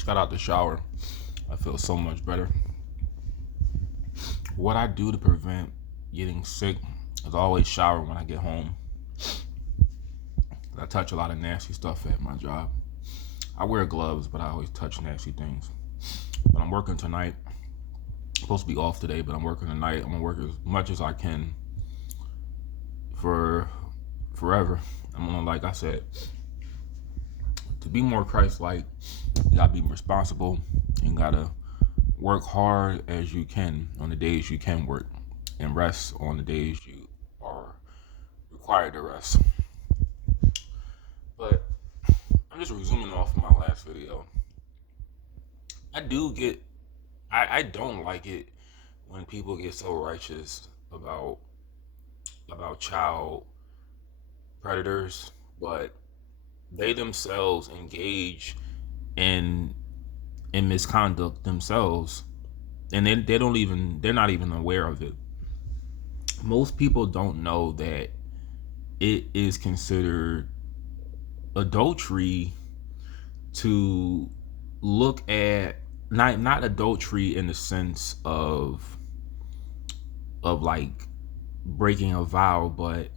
Just got out the shower. I feel so much better. What I do to prevent getting sick is always shower when I get home. I touch a lot of nasty stuff at my job. I wear gloves, but I always touch nasty things. But I'm working tonight. I'm supposed to be off today, but I'm working tonight. I'm gonna work as much as I can for forever. I'm gonna, like I said, to be more Christ-like, you gotta be responsible and gotta work hard as you can on the days you can work, and rest on the days you are required to rest. But I'm just resuming off my last video. I do get, I don't like it when people get so righteous about child predators, but they themselves engage in misconduct themselves, and they don't even, they're not even aware of it. Most people don't know that it is considered adultery to look at, not adultery in the sense of like breaking a vow, but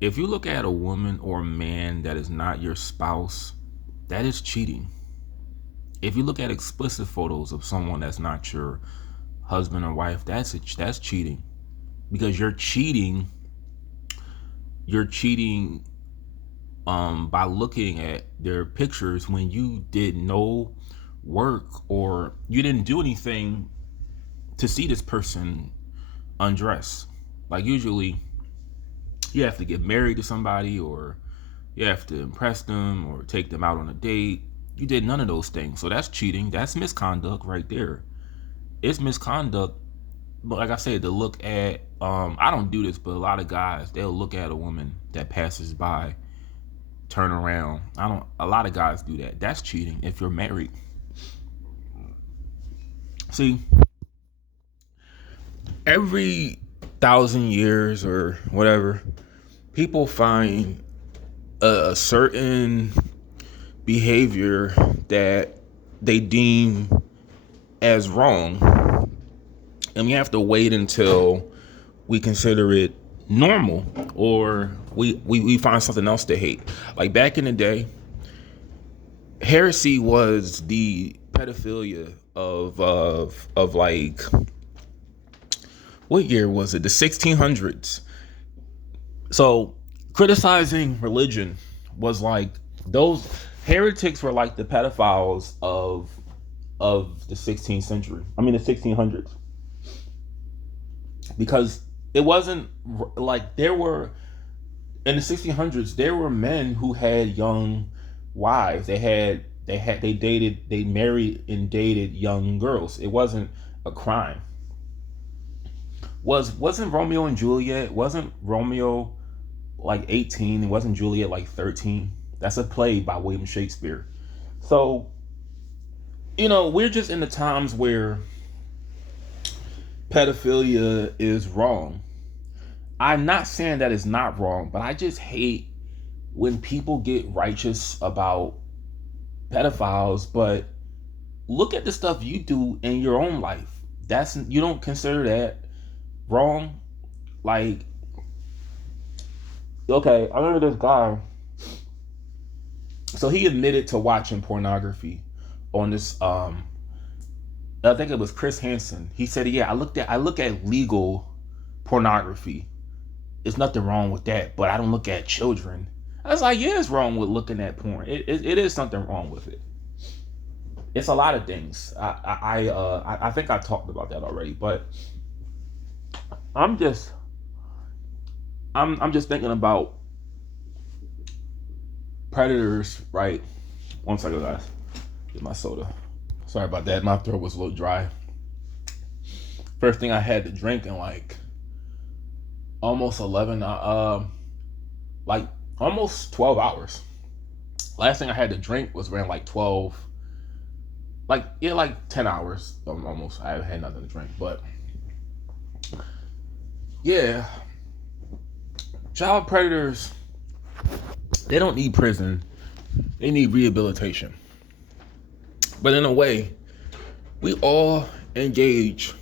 if you look at a woman or a man that is not your spouse, that is cheating. If you look at explicit photos of someone that's not your husband or wife, that's cheating, because you're cheating by looking at their pictures when you did no work, or you didn't do anything to see this person undress. Like, usually you have to get married to somebody, or you have to impress them, or take them out on a date. You did none of those things, so that's cheating. That's misconduct right there. It's misconduct. But like I said, to look at, I don't do this, but a lot of guys, they'll look at a woman that passes by, turn around. A lot of guys do that. That's cheating if you're married. See, every 1,000 years or whatever, people find a certain behavior that they deem as wrong, and we have to wait until we consider it normal, or we find something else to hate. Like back in the day, heresy was the pedophilia of like, what year was it? The 1600s. So criticizing religion was like, those heretics were like the pedophiles of the 16th century. I mean the 1600s. Because it wasn't like, there were, in the 1600s, there were men who had young wives. They married and dated young girls. It wasn't a crime. Wasn't Romeo and Juliet, wasn't Romeo like 18 and wasn't Juliet like 13? That's a play by William Shakespeare. So, we're just in the times where pedophilia is wrong. I'm not saying that it's not wrong, but I just hate when people get righteous about pedophiles, but look at the stuff you do in your own life. You don't consider that wrong? Like, okay, I remember this guy. So he admitted to watching pornography on this. I think it was Chris Hansen. He said, "Yeah, I look at legal pornography. There's nothing wrong with that, but I don't look at children." I was like, "Yeah, it's wrong with looking at porn. It is something wrong with it. It's a lot of things." I think I talked about that already, but I'm just thinking about predators, right? One second, guys. Get my soda. Sorry about that. My throat was a little dry. First thing I had to drink in like almost 11, like almost 12 hours. Last thing I had to drink was around like 12, like 10 hours almost. I haven't had nothing to drink, but yeah, child predators, they don't need prison. They need rehabilitation. But in a way, we all engage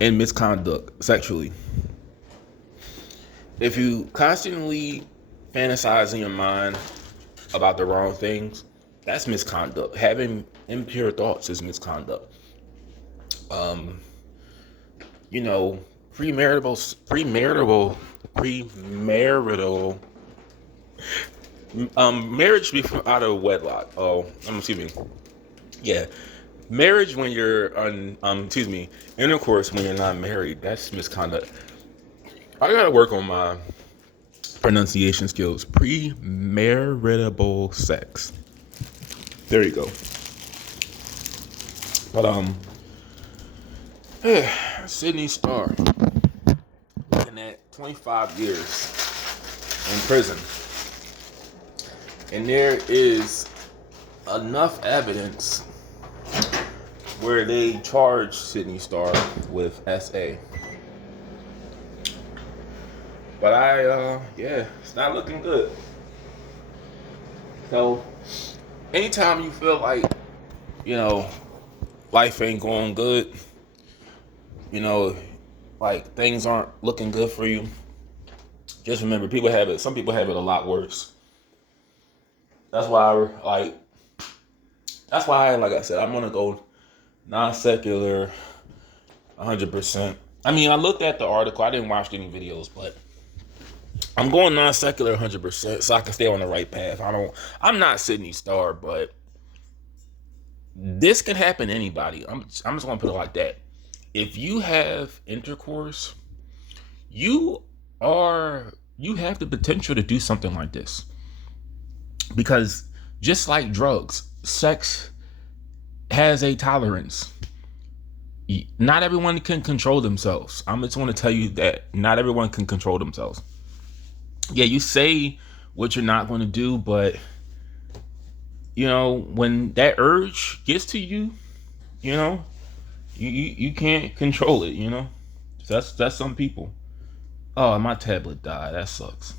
in misconduct sexually. If you constantly fantasize in your mind about the wrong things, that's misconduct. Having impure thoughts is misconduct. Um, you know, premarital, marriage before out of wedlock. Oh, excuse me. Yeah, marriage when you're intercourse when you're not married. That's misconduct. I gotta work on my pronunciation skills. Premarital sex. There you go. But Sydney Star looking at 25 years in prison, and there is enough evidence where they charged Sydney Star with SA. But it's not looking good. So, anytime you feel like, life ain't going good, like things aren't looking good for you, just remember some people have it a lot worse. That's why, like I said, I'm gonna go non-secular 100%. I mean, I looked at the article, I didn't watch any videos, but I'm going non-secular 100% so I can stay on the right path. I'm not Sydney Star, but this can happen to anybody. I'm just gonna put it like that. If you have intercourse, you have the potential to do something like this. Because just like drugs, sex has a tolerance. Not everyone can control themselves. I'm just want to tell you that not everyone can control themselves. Yeah, you say what you're not going to do, but when that urge gets to you, you can't control it. That's some people. Oh, my tablet died. That sucks.